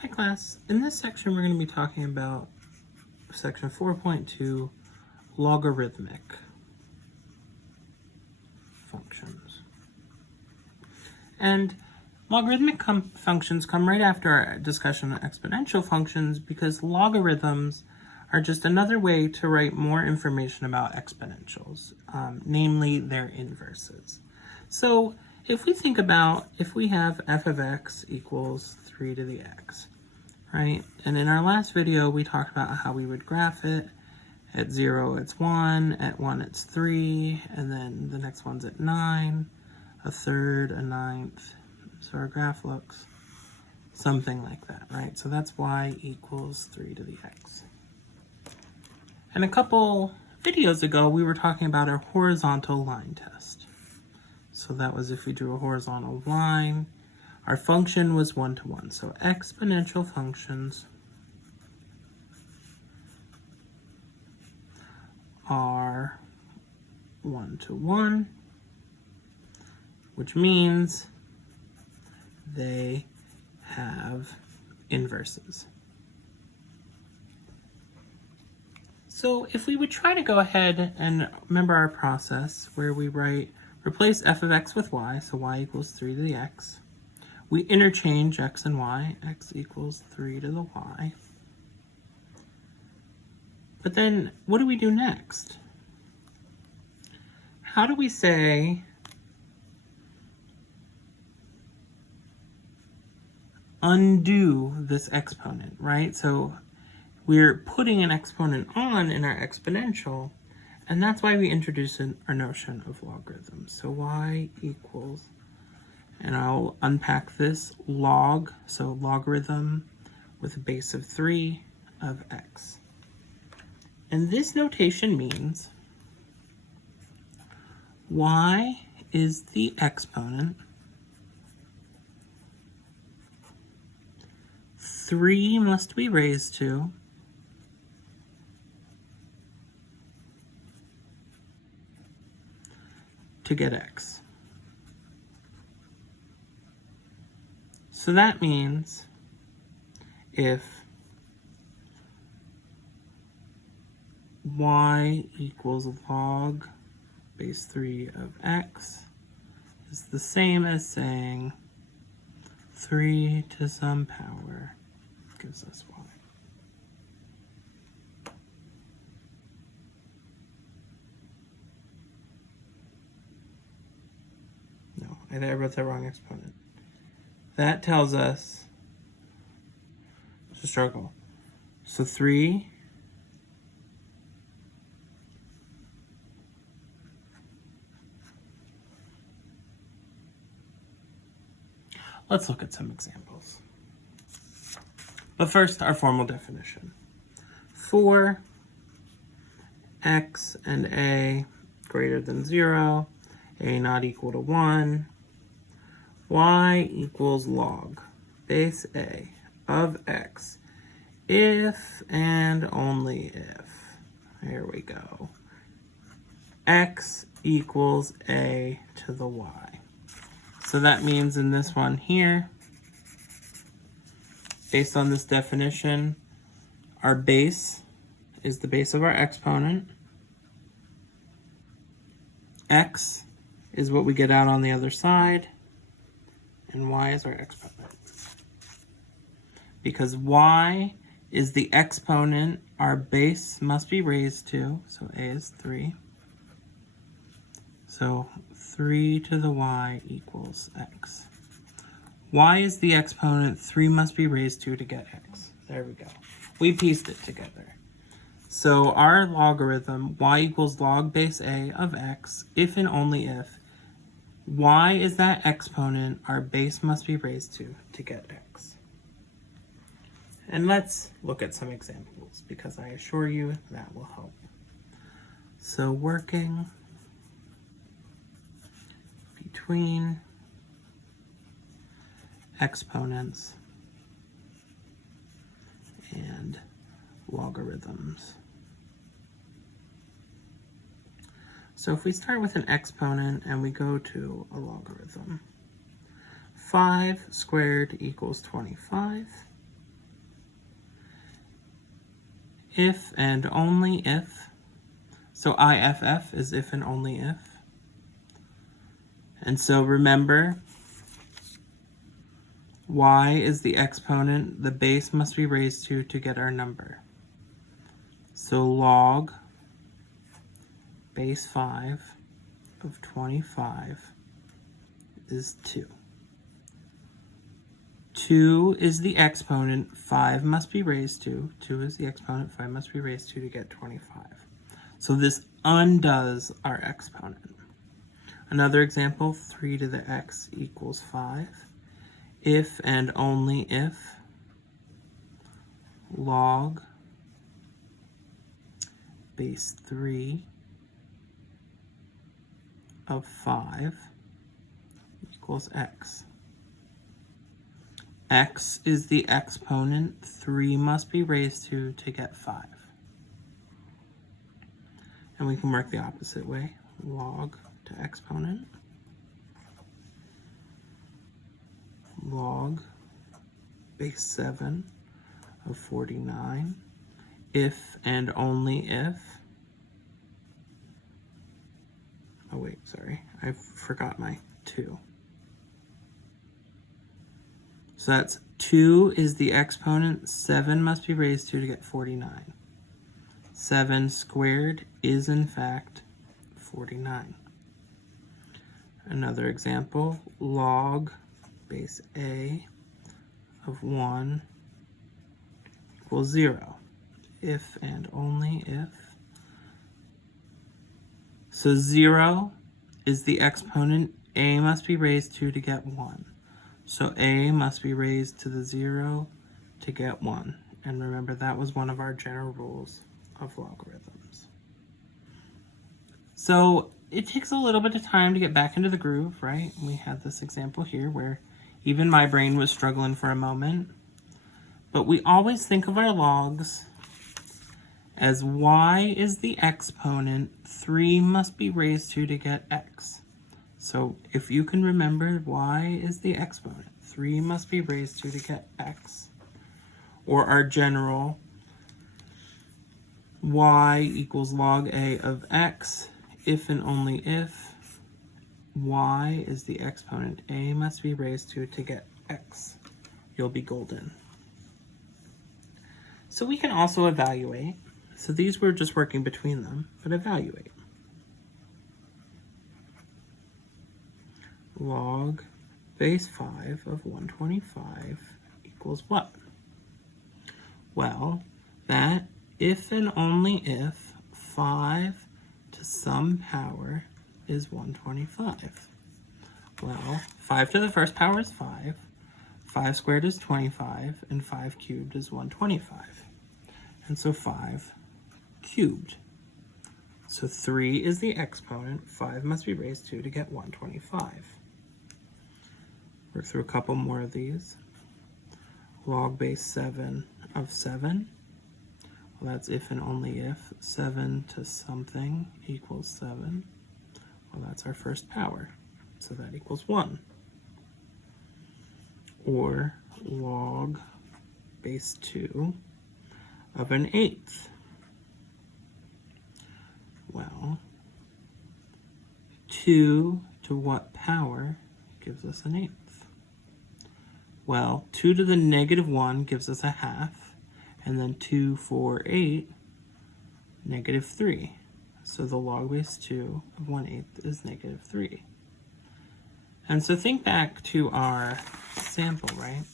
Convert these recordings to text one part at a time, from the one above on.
Hi class, in this section we're going to be talking about section 4.2, logarithmic functions. And logarithmic functions come right after our discussion on exponential functions because logarithms are just another way to write more information about exponentials, namely their inverses. So if we think about, if we have f of x equals 3 to the x, right? And in our last video, we talked about how we would graph it. At 0, it's 1, at 1, it's 3, and then the next one's at 9, a third, a ninth. So our graph looks something like that, right? So that's y equals 3 to the x. And a couple videos ago, we were talking about our horizontal line test. So that was if we drew a horizontal line, our function was 1 to 1. So exponential functions are 1 to 1, which means they have inverses. So if we would try to go ahead and remember our process where we replace f of x with y, so y equals 3 to the x. We interchange x and y, x equals 3 to the y. But then what do we do next? How do we say undo this exponent, right? So we're putting an exponent on in our exponential, and that's why we introduce our notion of logarithms. So y equals, and I'll unpack this, log, so logarithm with a base of 3 of x. And this notation means y is the exponent, 3 must be raised to get x. So that means if y equals log base 3 of x is the same as saying 3 to some power gives us y. No, I wrote the wrong exponent. That tells us to struggle. So 3 let's look at some examples. But first, our formal definition. For x and a greater than 0, a not equal to 1, y equals log base a of x if and only if, here we go, x equals a to the y. So that means in this one here, based on this definition, our base is the base of our exponent. X is what we get out on the other side, and y is our exponent. Because y is the exponent our base must be raised to, so a is 3. So 3 to the y equals x. Y is the exponent 3 must be raised to get x. There we go. We pieced it together. So our logarithm, y equals log base a of x, if and only if y is that exponent our base must be raised to get x. And let's look at some examples because I assure you that will help. So working between exponents and logarithms. So if we start with an exponent and we go to a logarithm, 5 squared equals 25. if and only if. So IFF is if and only if. And so remember, y is the exponent the base must be raised to get our number. So log base 5 of 25 is 2. 2 is the exponent 5 must be raised to. 2 is the exponent 5 must be raised to get 25. So this undoes our exponent. Another example, 3 to the x equals 5. If and only if log base 3 of 5 equals x. X is the exponent 3 must be raised to get 5. And we can work the opposite way. Log to exponent. Log base 7 of 49. If and only if. Oh wait, sorry. I forgot my 2. So that's 2 is the exponent 7 must be raised to get 49. 7 squared is in fact 49. Another example, log base a of 1 equals 0. If and only if. So 0 is the exponent a must be raised to get 1. So a must be raised to the 0 to get 1. And remember, that was one of our general rules of logarithms. So it takes a little bit of time to get back into the groove, right? We had this example here where even my brain was struggling for a moment. But we always think of our logs as y is the exponent, 3 must be raised to get x. So if you can remember, y is the exponent, 3 must be raised to get x. Or our general, y equals log a of x, if and only if y is the exponent, a must be raised to get x. You'll be golden. So we can also evaluate. So these were just working between them, but evaluate. Log base 5 of 125 equals what? Well, that if and only if 5 to some power is 125. Well, 5 to the first power is 5, 5 squared is 25, and 5 cubed is 125. And so 5 cubed. So 3 is the exponent, 5 must be raised to get 125. Work through a couple more of these. Log base 7 of 7. Well, that's if and only if 7 to something equals 7. Well, that's our first power. So that equals 1. Or log base 2 of an 8th. Well, 2 to what power gives us an 8th? Well, 2 to the negative 1 gives us a half, and then 2, 4, 8, negative 3. So the log base 2 of 1/8 is negative 3. And so think back to our sample, right?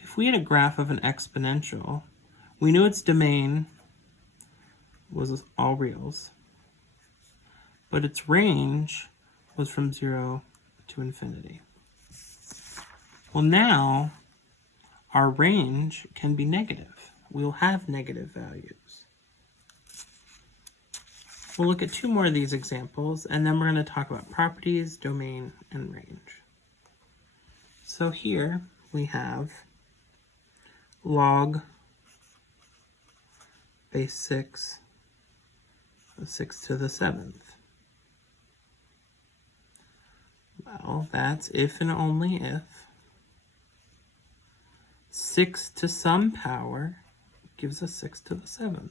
If we had a graph of an exponential, we knew its domain was all reals, but its range was from 0 to infinity. Well, now our range can be negative. We'll have negative values. We'll look at 2 more of these examples, and then we're going to talk about properties, domain, and range. So here we have log base 6 of 6 to the 7th. Well, that's if and only if 6 to some power gives us 6 to the 7th?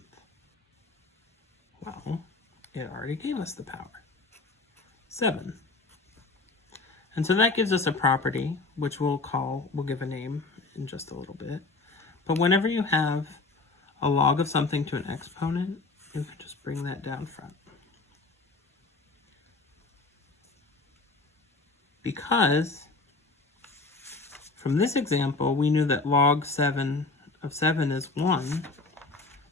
Well, it already gave us the power, 7. And so that gives us a property, which we'll give a name in just a little bit. But whenever you have a log of something to an exponent, you can just bring that down front. Because from this example, we knew that log 7 of 7 is 1.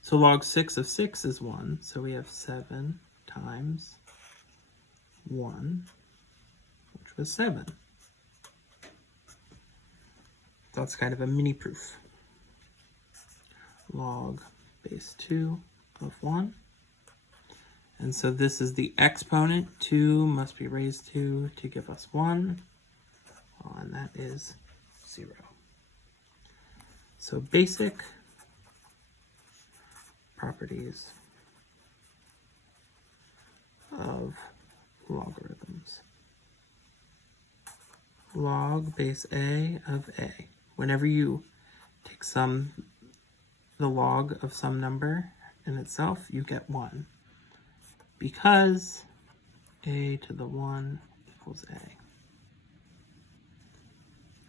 So log 6 of 6 is 1. So we have 7 times 1, which was 7. That's kind of a mini proof. Log base 2 of 1. And so this is the exponent. 2 must be raised to give us 1. And that is 0. So basic properties of logarithms. Log base a of a. Whenever you take the log of some number in itself, you get 1. Because a to the 1 equals a.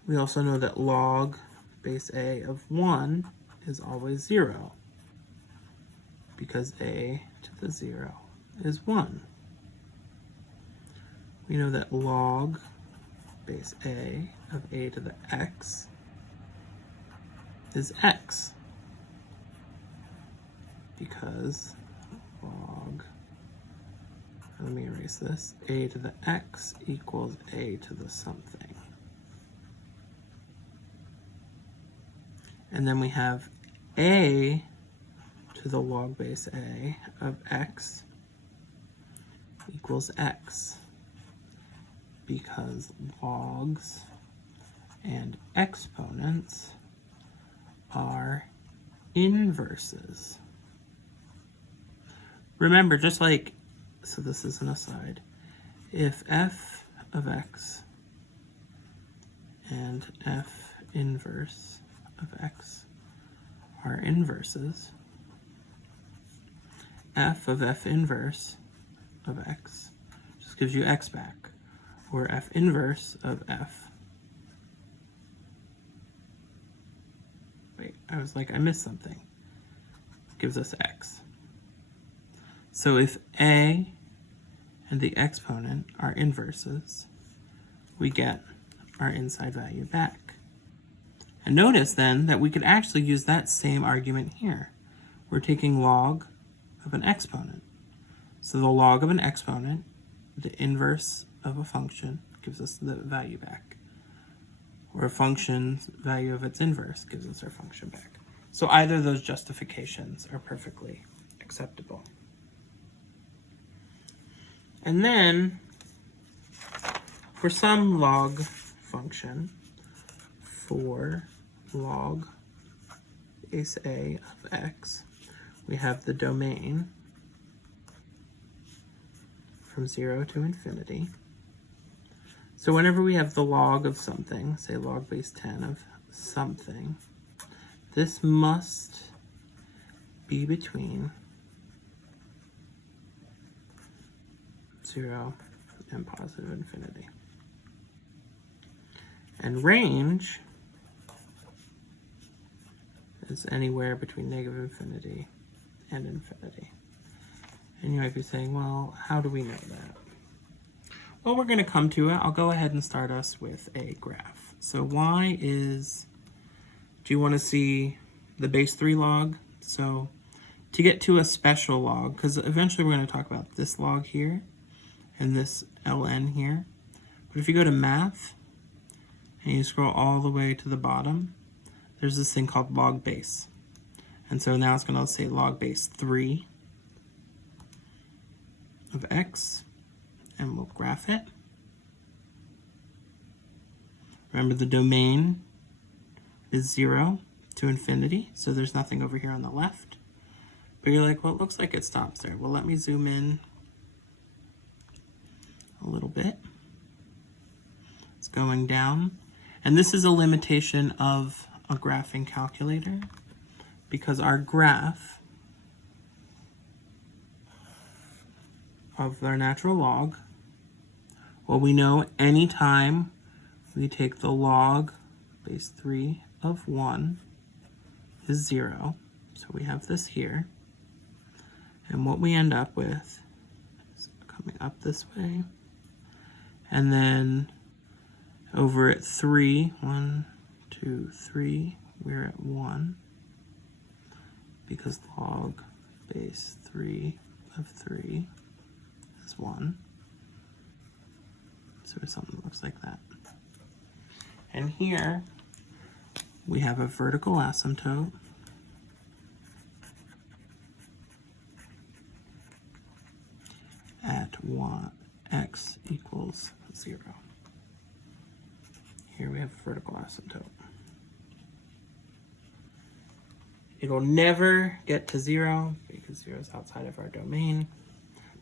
We also know that log base a of 1 is always 0. Because a to the 0 is 1. We know that log base a of a to the x is x. Because log, let me erase this, a to the x equals a to the something. And then we have a to the log base a of x equals x, because logs and exponents are inverses. Remember, just like, so this is an aside, if f of x and f inverse of x are inverses, f of f inverse of x just gives you x back, or f inverse of f. Wait, I was like, I missed something. Gives us x. So if a and the exponent are inverses, we get our inside value back. And notice then that we could actually use that same argument here. We're taking log of an exponent. So the log of an exponent, the inverse of a function, gives us the value back. Or a function's value of its inverse gives us our function back. So either of those justifications are perfectly acceptable. And then, for some log function, for log base a of x, we have the domain from 0 to infinity. So whenever we have the log of something, say log base 10 of something, this must be between 0 and positive infinity. And range is anywhere between negative infinity and infinity. And you might be saying, well, how do we know that? Well, we're going to come to it. I'll go ahead and start us with a graph. So y is, do you want to see the base 3 log? So to get to a special log, because eventually we're going to talk about this log here and this ln here. But if you go to math and you scroll all the way to the bottom, there's this thing called log base. And so now it's going to say log base 3 of x, and we'll graph it. Remember, the domain is 0 to infinity, so there's nothing over here on the left. But you're like, well, it looks like it stops there. Well, let me zoom in a little bit. It's going down. And this is a limitation of a graphing calculator, because our graph of our natural log, well, we know anytime we take the log base 3 of 1 is 0. So we have this here. And what we end up with is coming up this way. And then over at 3, 1, 2, 3, we're at 1. Because log base 3 of 3 is 1. So it's something that looks like that. And here we have a vertical asymptote at x equals 0. Here we have a vertical asymptote. It'll never get to 0 because 0 is outside of our domain,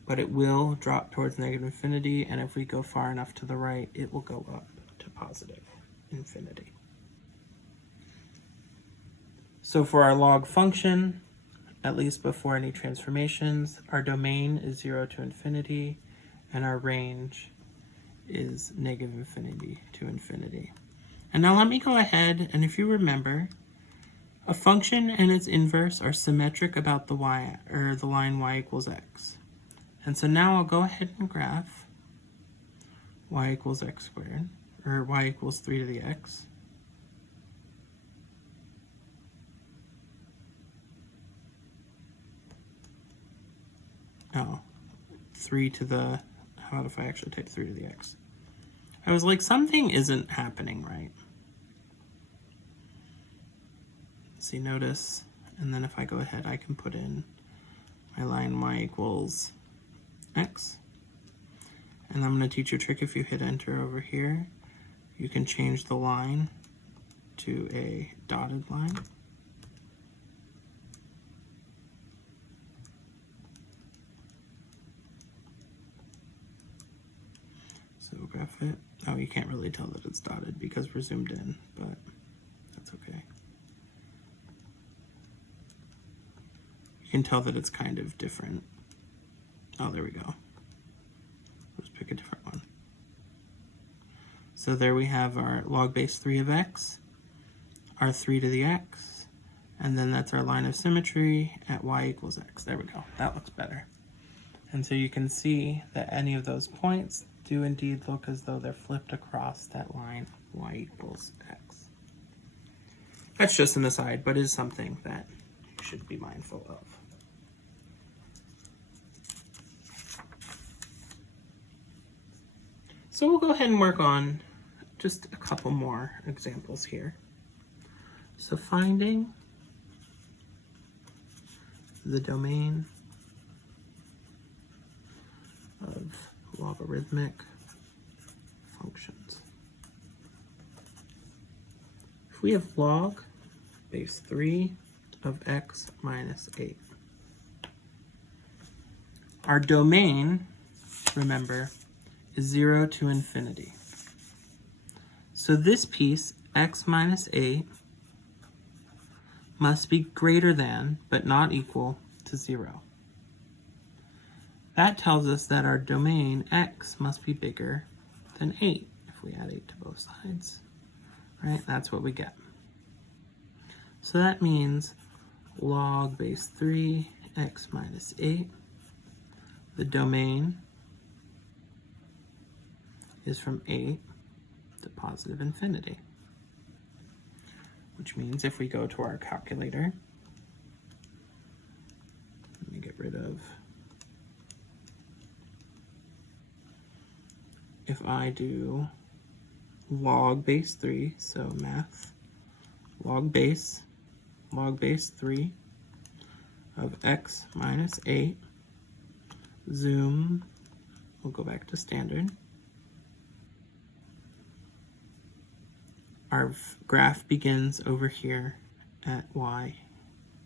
but it will drop towards negative infinity, and if we go far enough to the right, it will go up to positive infinity. So for our log function, at least before any transformations, our domain is 0 to infinity, and our range is negative infinity to infinity. And now let me go ahead, and if you remember, a function and its inverse are symmetric about the y, or the line y equals x. And so now I'll go ahead and graph y equals x squared, or y equals 3 to the x. Oh, 3 to the, how about if I actually type 3 to the x? I was like, something isn't happening right. See, notice, and then if I go ahead, I can put in my line y equals x. And I'm going to teach you a trick. If you hit enter over here, you can change the line to a dotted line. So graph it. Oh, you can't really tell that it's dotted because we're zoomed in, but that's okay. You can tell that it's kind of different. Oh, there we go. Let's pick a different one. So there we have our log base 3 of x, our 3 to the x, and then that's our line of symmetry at y equals x. There we go. That looks better. And so you can see that any of those points do indeed look as though they're flipped across that line y equals x. That's just an aside, but is something that you should be mindful of. So we'll go ahead and work on just a couple more examples here. So finding the domain of logarithmic functions. If we have log base 3 of x minus 8, our domain, remember, is 0 to infinity. So this piece, x minus 8, must be greater than, but not equal to 0. That tells us that our domain, x, must be bigger than 8, if we add 8 to both sides. Right? That's what we get. So that means log base 3, x minus 8, the domain is from 8 to positive infinity. Which means if we go to our calculator, let me get rid of, if I do log base 3, so math, log base 3 of x minus 8, zoom, we'll go back to standard. Our graph begins over here at y,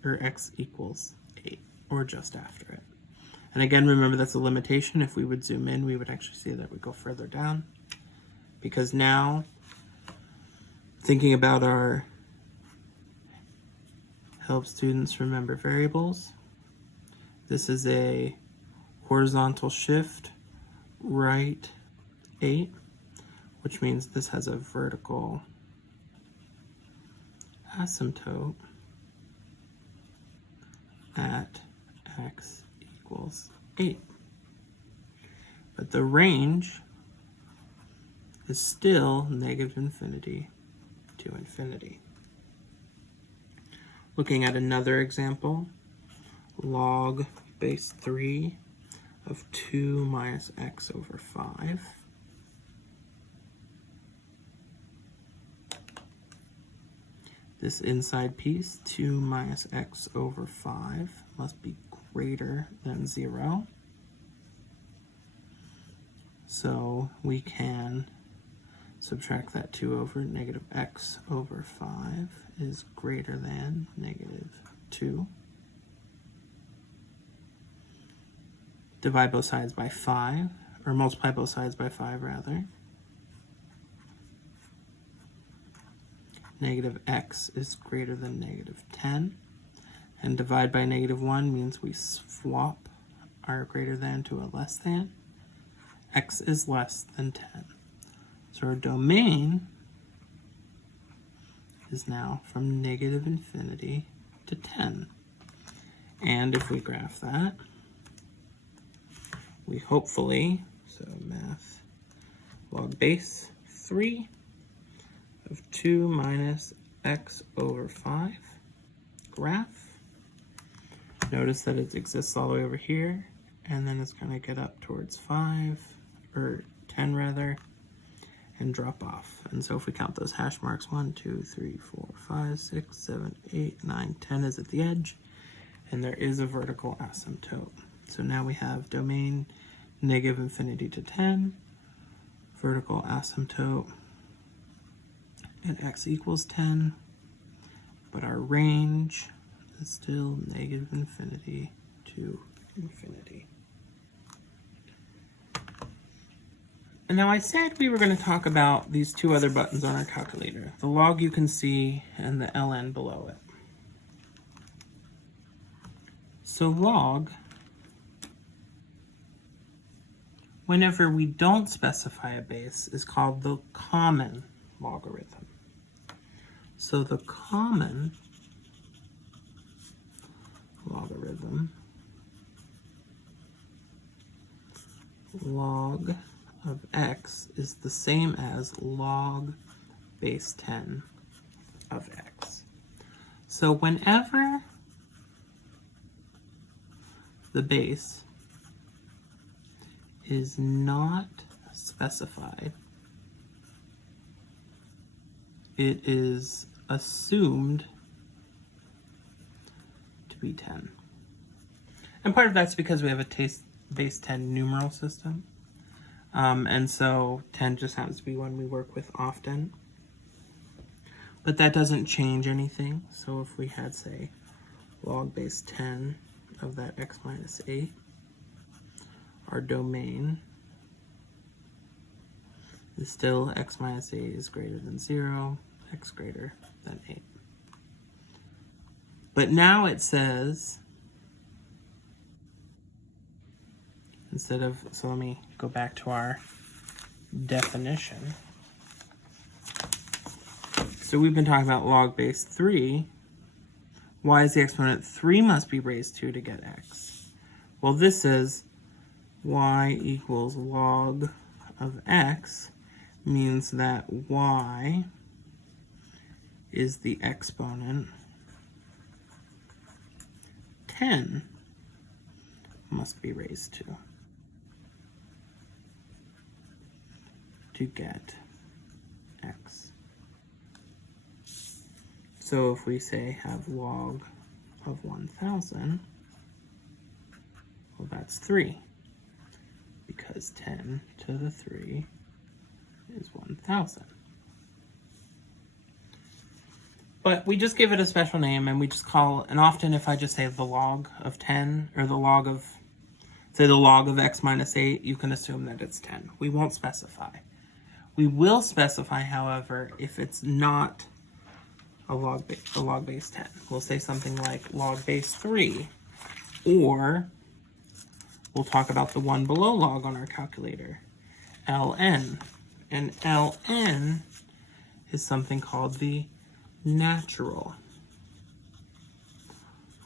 or x equals 8, or just after it. And again, remember that's a limitation. If we would zoom in, we would actually see that we go further down. Because now, thinking about our help students remember variables. This is a horizontal shift right 8, which means this has a vertical asymptote at x equals 8. But the range is still negative infinity to infinity. Looking at another example, log base 3 of 2 minus x over 5. This inside piece, 2 minus x over 5, must be greater than 0. So we can subtract that 2 over negative x over 5 is greater than negative 2. Divide both sides by 5, or multiply both sides by 5 rather. Negative x is greater than negative 10. And divide by negative 1 means we swap our greater than to a less than. X is less than 10. So our domain is now from negative infinity to 10. And if we graph that, we hopefully, so math log base 3 of 2 minus x over 5 graph. Notice that it exists all the way over here, and then it's going to get up towards 5, or 10 rather, and drop off. And so if we count those hash marks, 1, 2, 3, 4, 5, 6, 7, 8, 9, 10 is at the edge, and there is a vertical asymptote. So now we have domain negative infinity to 10, vertical asymptote at x equals 10, but our range is still negative infinity to infinity. And now I said we were going to talk about these two other buttons on our calculator, the log you can see and the ln below it. So log, whenever we don't specify a base, is called the common logarithm. So the common logarithm, log of x, is the same as log base 10 of x. So whenever the base is not specified, it is assumed to be 10. And part of that's because we have a base 10 numeral system. And so 10 just happens to be one we work with often. But that doesn't change anything. So if we had, say, log base 10 of that x minus 8, our domain is still x minus 8 is greater than 0, x greater than 8. But now it says, instead of, so let me go back to our definition. So we've been talking about log base 3. Y is the exponent. 3 must be raised to get x. Well, this says y equals log of x means that y is the exponent. 10 must be raised to get x. So if we say have log of 1,000, well, that's 3, because 10 to the 3 is 1,000. But we just give it a special name, and we just call, and often if I just say the log of 10, or the log of, say the log of x minus 8, you can assume that it's 10. We won't specify. We will specify, however, if it's not a log base 10. We'll say something like log base 3, or we'll talk about the one below log on our calculator, ln. And ln is something called the natural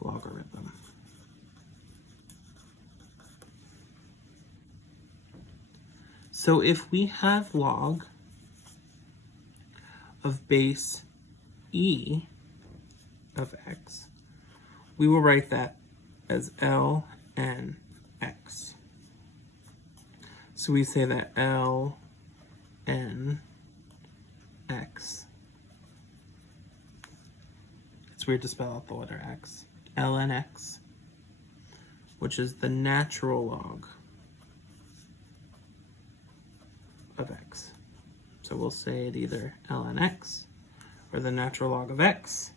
logarithm. So if we have log of base e of x, we will write that as ln x. So we say that ln x. It's weird to spell out the letter x. ln x, which is the natural log of x. So we'll say it either ln x or the natural log of x.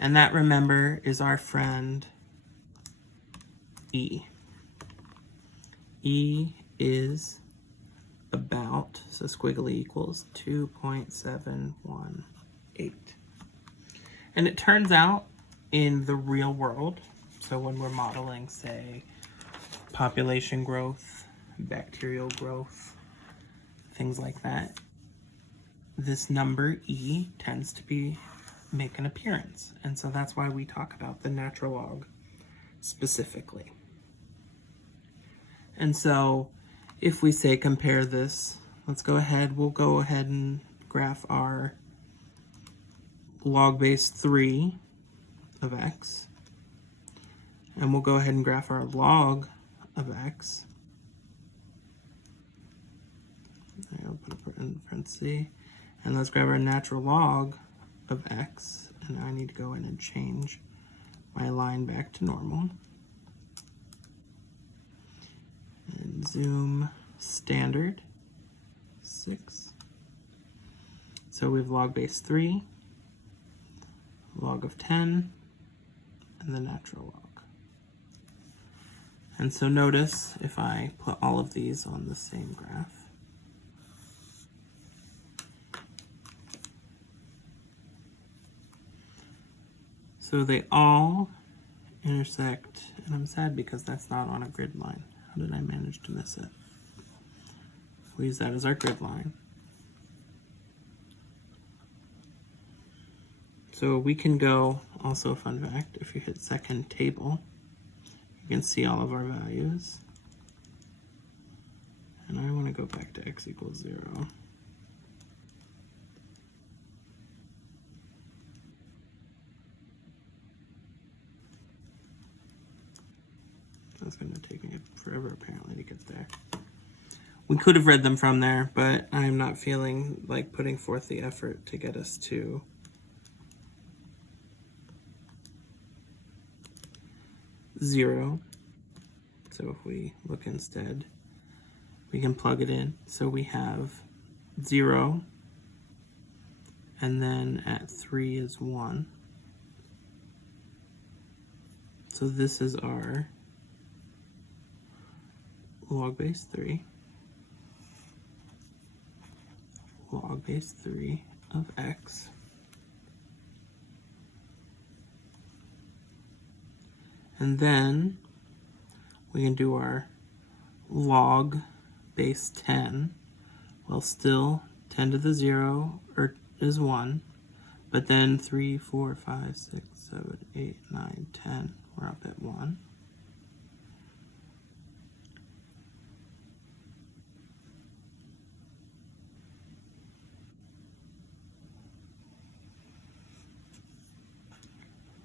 And that, remember, is our friend e. E is about, so squiggly equals 2.718. And it turns out in the real world, so when we're modeling, say, population growth, bacterial growth, things like that, this number e tends to make an appearance. And so that's why we talk about the natural log specifically. And so if we say compare this, we'll go ahead and graph our log base 3 of x. And we'll go ahead and graph our log of x. I'll put it in parentheses. And let's grab our natural log of x. And I need to go in and change my line back to normal. And zoom standard 6. So we have log base 3, log of 10, and the natural log. And so notice if I put all of these on the same graph, so they all intersect, and I'm sad because that's not on a grid line. How did I manage to miss it? We'll use that as our grid line. So we can go, also a fun fact, if you hit second table, you can see all of our values. And I want to go back to x equals 0. That's going to take me forever apparently to get there. We could have read them from there, but I'm not feeling like putting forth the effort to get us to zero. So if we look instead, we can plug it in. So we have 0, and then at 3 is 1. So this is our log base 3. Log base 3 of x. And then we can do our log base 10. Well, still 10 to the 0 is 1, but then 3, 4, 5, 6, 7, 8, 9, 10, we're up at 1.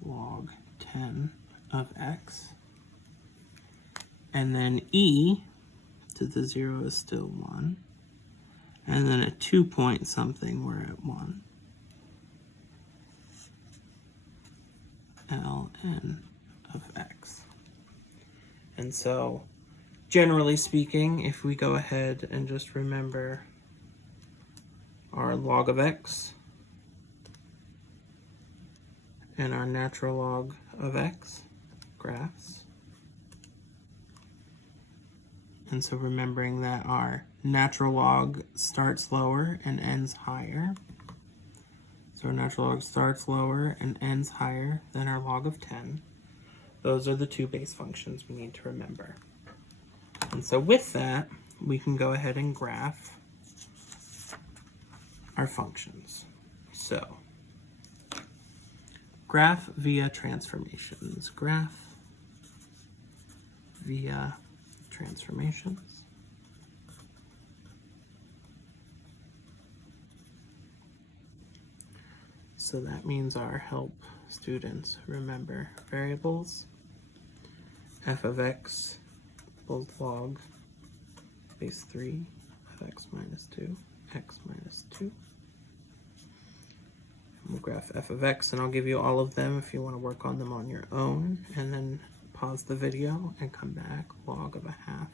Log 10 of x. And then e to the 0 is still 1. And then at 2 point something, we're at 1. ln of x. And so, generally speaking, if we go ahead and just remember our log of x and our natural log of x graphs. And so remembering that our natural log starts lower and ends higher. So So our natural log starts lower and ends higher than our log of 10. Those are the two base functions we need to remember. And so with that, we can go ahead and graph our functions. So, graph via transformations. Graph via transformations. So that means our help students remember variables. F of x equals log base 3 of x minus 2, x minus 2. And we'll graph f of x, and I'll give you all of them if you want to work on them on your own, and then pause the video and come back. Log of a half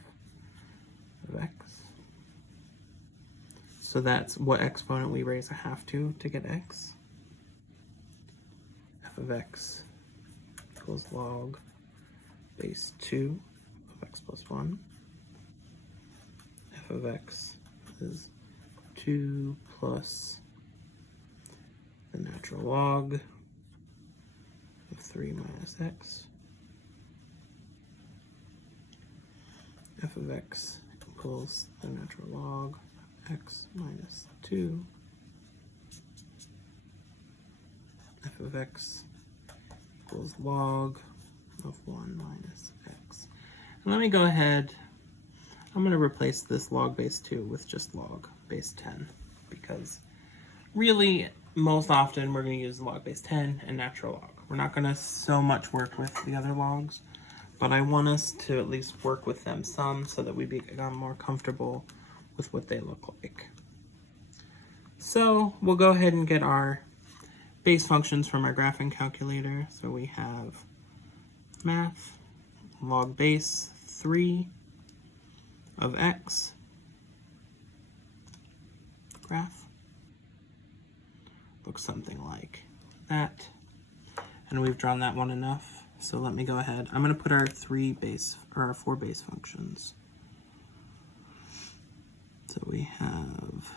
of x. So that's what exponent we raise a half to get x. F of x equals log base 2 of x plus 1. F of x is 2 plus the natural log of 3 minus x. F of x equals the natural log of x minus 2. F of x equals log of 1 minus x. And let me go ahead, I'm going to replace this log base 2 with just log base 10, because really most often we're going to use log base 10 and natural log. We're not going to so much work with the other logs, but I want us to at least work with them some so that we become more comfortable with what they look like. So we'll go ahead and get our base functions from our graphing calculator. So we have math, log base 3 of x, graph. Looks something like that. And we've drawn that one enough. So let me go ahead. I'm going to put our our 4 base functions. So we have,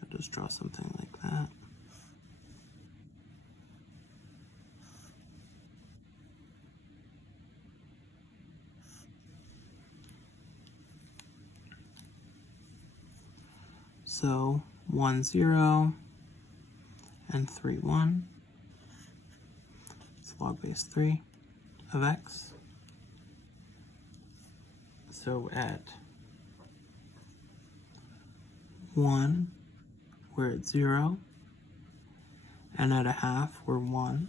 I'll just draw something like that. So 1, 0 and 3, 1. It's log base 3 of x. So at 1, we're at 0, and at a half, we're 1.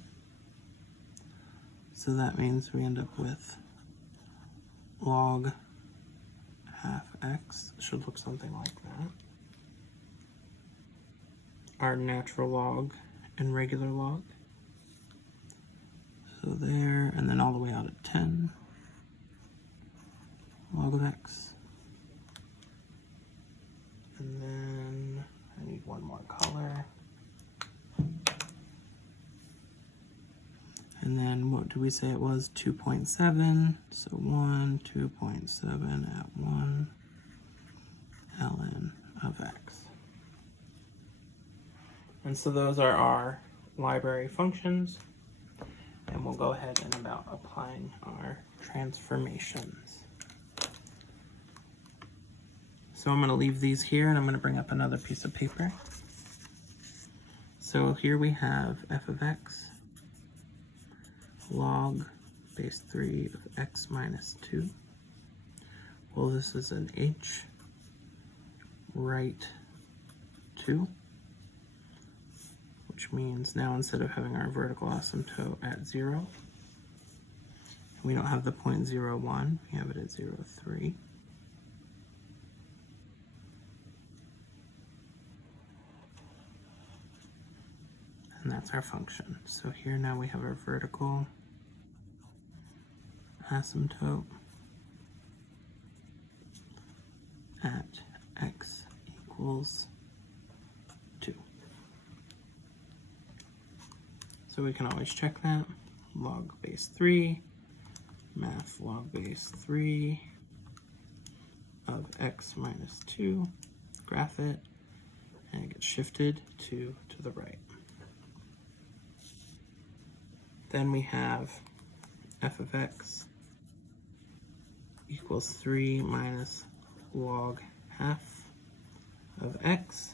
So that means we end up with log half x. It should look something like that. Our natural log and regular log. So there, and then all the way out at 10. Log of x. And then I need one more color. And then what do we say it was? 2.7. So 1, 2.7 at 1 ln of x. And so those are our library functions. And we'll go ahead and about applying our transformations. So I'm going to leave these here, and I'm going to bring up another piece of paper. So here we have f of x, log base 3 of x minus 2. Well, this is an h, right 2, which means now instead of having our vertical asymptote at 0, we don't have the point 0, 1, we have it at 0, 3. And that's our function. So here now we have our vertical asymptote at x equals 2. So we can always check that. Log base 3, math log base 3 of x minus 2, graph it, and it gets shifted to the right. Then we have f of x equals 3 minus log half of x.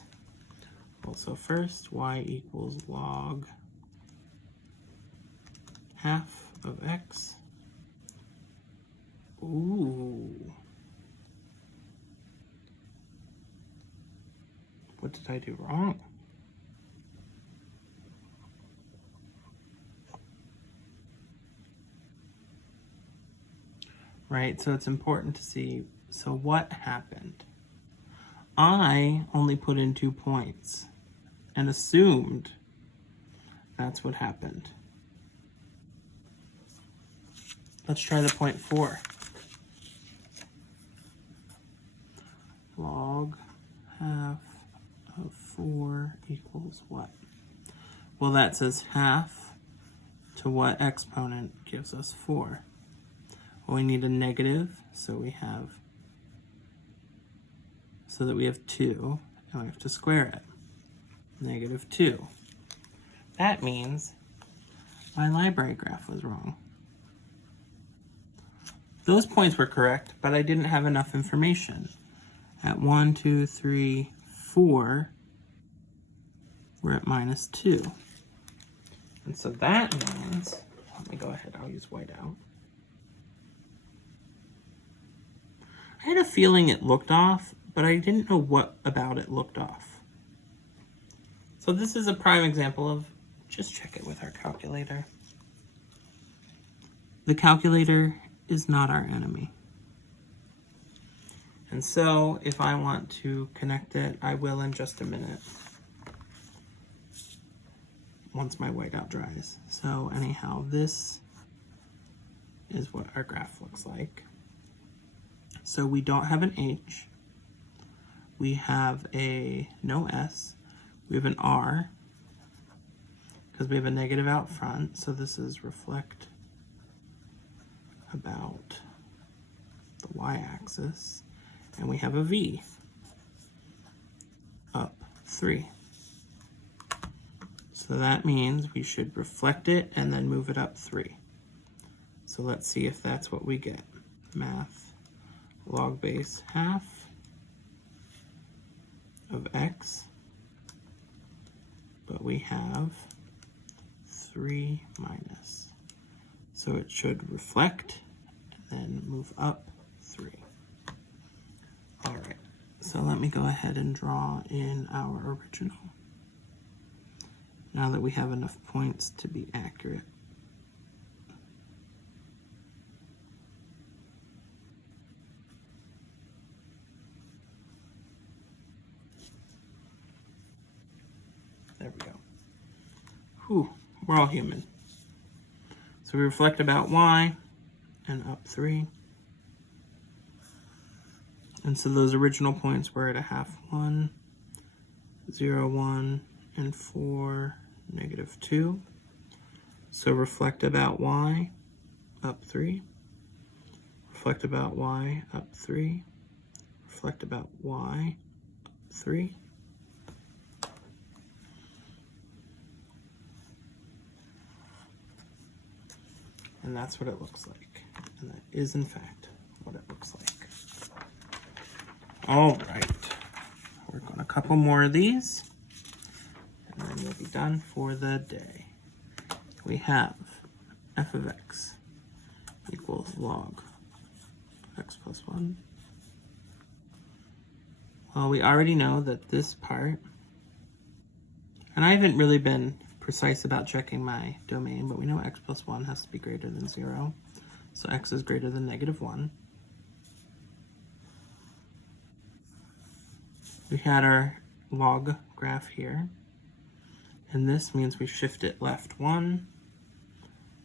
Also first, y equals log half of x. Ooh. What did I do wrong? Right, so it's important to see, so what happened? I only put in 2 points and assumed that's what happened. Let's try the point 4. Log half of 4 equals what? Well, that says half to what exponent gives us 4? Well, we need a negative, so we have 2, and we have to square it. Negative 2. That means my library graph was wrong. Those points were correct, but I didn't have enough information. At 1, 2, 3, 4, we're at minus 2. And so that means, let me go ahead, I'll use whiteout. I had a feeling it looked off, but I didn't know what about it looked off. So this is a prime example of just check it with our calculator. The calculator is not our enemy. And so if I want to connect it, I will in just a minute, once my whiteout dries. So anyhow, this is what our graph looks like. So we don't have an H. We have a no S. We have an R because we have a negative out front. So this is reflect about the y-axis. And we have a V up 3. So that means we should reflect it and then move it up 3. So let's see if that's what we get. Math log base half of x, but we have 3 minus. So it should reflect and then move up 3. All right, so let me go ahead and draw in our original. Now that we have enough points to be accurate. There we go. Whew, we're all human. So we reflect about y and up 3. And so those original points were at a half 1, 0, 1, and 4, negative 2. So reflect about y, up 3. Reflect about y, up 3. Reflect about y, up 3. And that's what it looks like. And that is, in fact, what it looks like. All right. Work on a couple more of these, and then we'll be done for the day. We have f of x equals log x plus 1. Well, we already know that this part, and I haven't really been precise about checking my domain, but we know x plus 1 has to be greater than 0. So x is greater than negative 1. We had our log graph here, and this means we shift it left 1,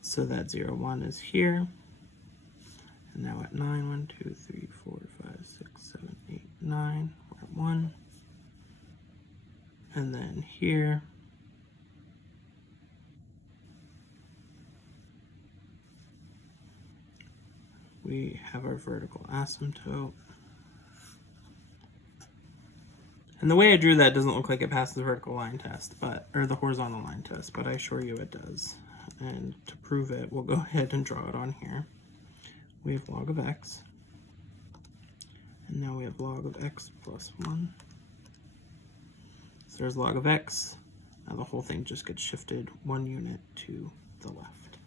so that 0, 1 is here. And now at 9, 1, 2, 3, 4, 5, 6, 7, 8, 9, we're at 1. And then here, we have our vertical asymptote. And the way I drew that doesn't look like it passed the vertical line test, or the horizontal line test, but I assure you it does. And to prove it, we'll go ahead and draw it on here. We have log of x, and now we have log of x plus 1. So there's log of x. Now the whole thing just gets shifted 1 unit to the left.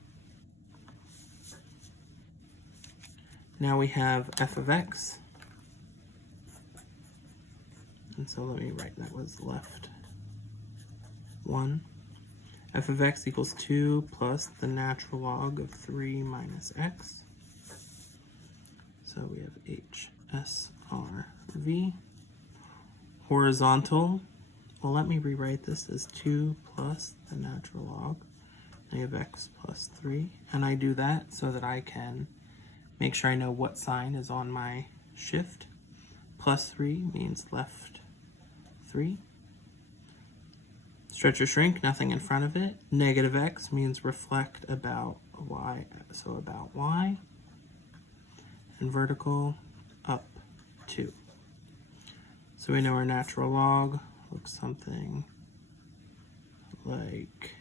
Now we have f of x. And so let me write that was left 1. F of x equals 2 plus the natural log of 3 minus x. So we have HSRV. Horizontal, well, let me rewrite this as 2 plus the natural log of x plus 3. And I do that so that I can make sure I know what sign is on my shift. Plus 3 means left 3. Stretch or shrink, nothing in front of it. Negative x means reflect about y, so about y. And vertical, up 2. So we know our natural log looks something like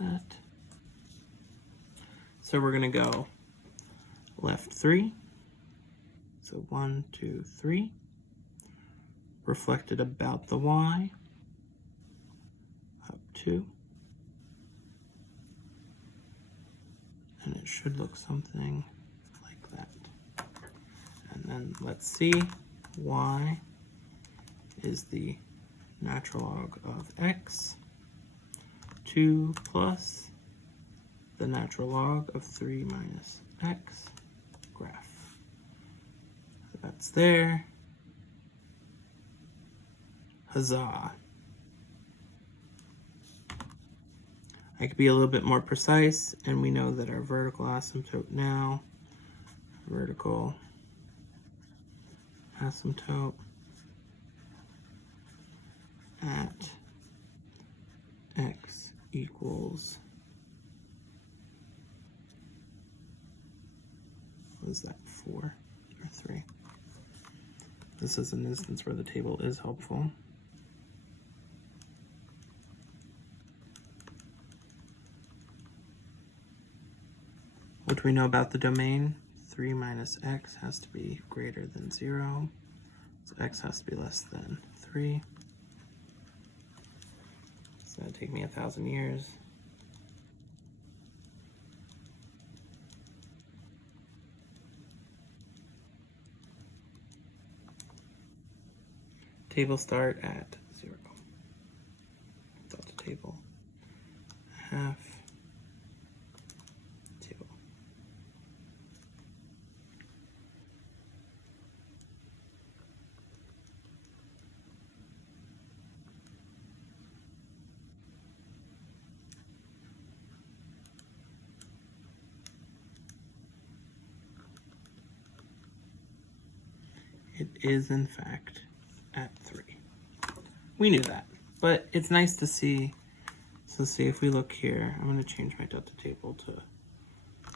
that. So we're going to go left 3. So 1, 2, 3. Reflected about the y, up 2. And it should look something like that. And then let's see, y is the natural log of x, 2 plus the natural log of 3 minus x, graph. So that's there. Huzzah. I could be a little bit more precise, and we know that our vertical asymptote now, vertical asymptote at x equals, what is that, 4 or 3? This is an instance where the table is helpful. What do we know about the domain? 3 minus x has to be greater than 0. So x has to be less than 3. So that'd take me 1,000 years. Table start at 0. Delta table, half. It is, in fact, at 3. We knew that, but it's nice to see. So let's see if we look here. I'm going to change my delta table to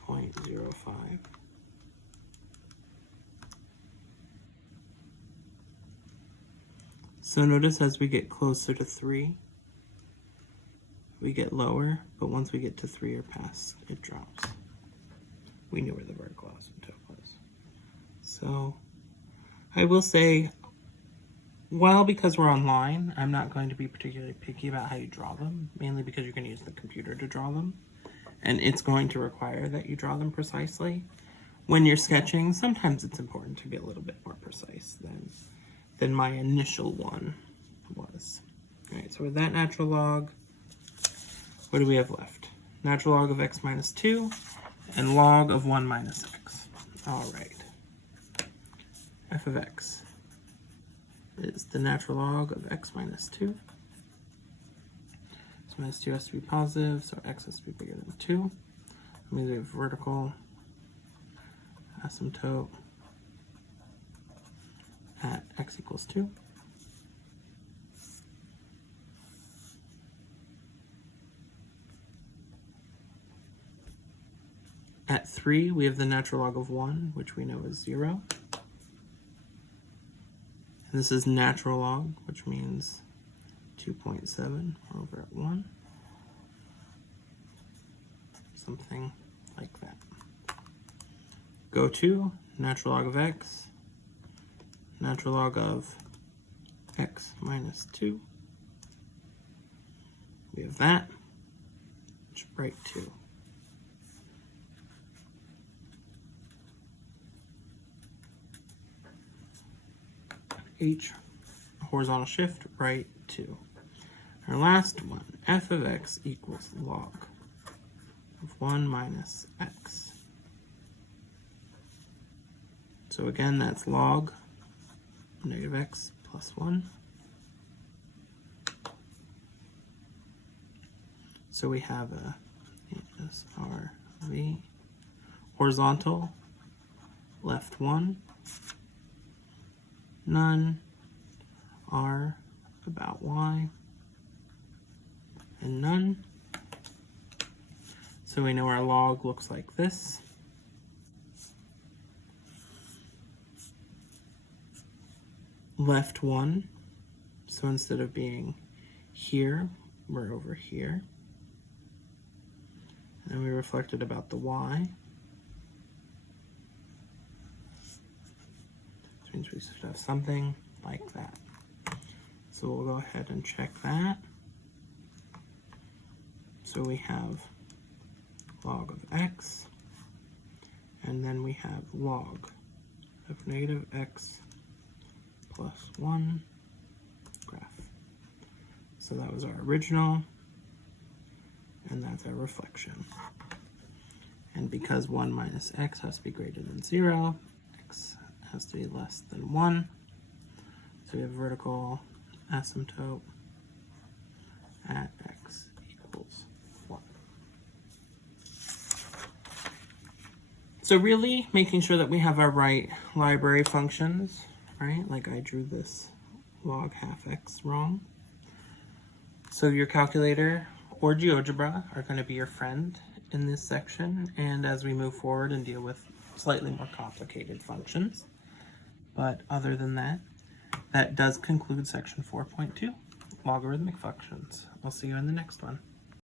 0.05. So notice as we get closer to 3, we get lower, but once we get to 3 or past, it drops. We knew where the vertical asymptote was. So I will say, well, because we're online, I'm not going to be particularly picky about how you draw them, mainly because you're going to use the computer to draw them, and it's going to require that you draw them precisely. When you're sketching, sometimes it's important to be a little bit more precise than my initial one was. All right, so with that natural log, what do we have left? Natural log of x minus 2 and log of 1 minus x. All right. F of x is the natural log of x minus 2. So minus 2 has to be positive, so x has to be bigger than 2. That means we have vertical asymptote at x equals 2. At 3, we have the natural log of 1, which we know is 0. This is natural log, which means 2.7 over 1. Something like that. Go to natural log of x, natural log of x minus 2. We have that, which write 2. H, horizontal shift, right 2. Our last one, f of x equals log of 1 minus x. So again, that's log negative x plus 1. So we have a SRV, horizontal, left 1, none, r about y, and none. So we know our log looks like this. Left 1, so instead of being here, we're over here. And we reflected about the y. Which means we should have something like that. So we'll go ahead and check that. So we have log of x, and then we have log of negative x plus 1 graph. So that was our original, and that's our reflection. And because 1 minus x has to be greater than 0, x has to be less than 1. So we have vertical asymptote at x equals 1. So really making sure that we have our right library functions, right? Like I drew this log half x wrong. So your calculator or GeoGebra are going to be your friend in this section, and as we move forward and deal with slightly more complicated functions. But other than that, that does conclude section 4.2, logarithmic functions. I'll see you in the next one.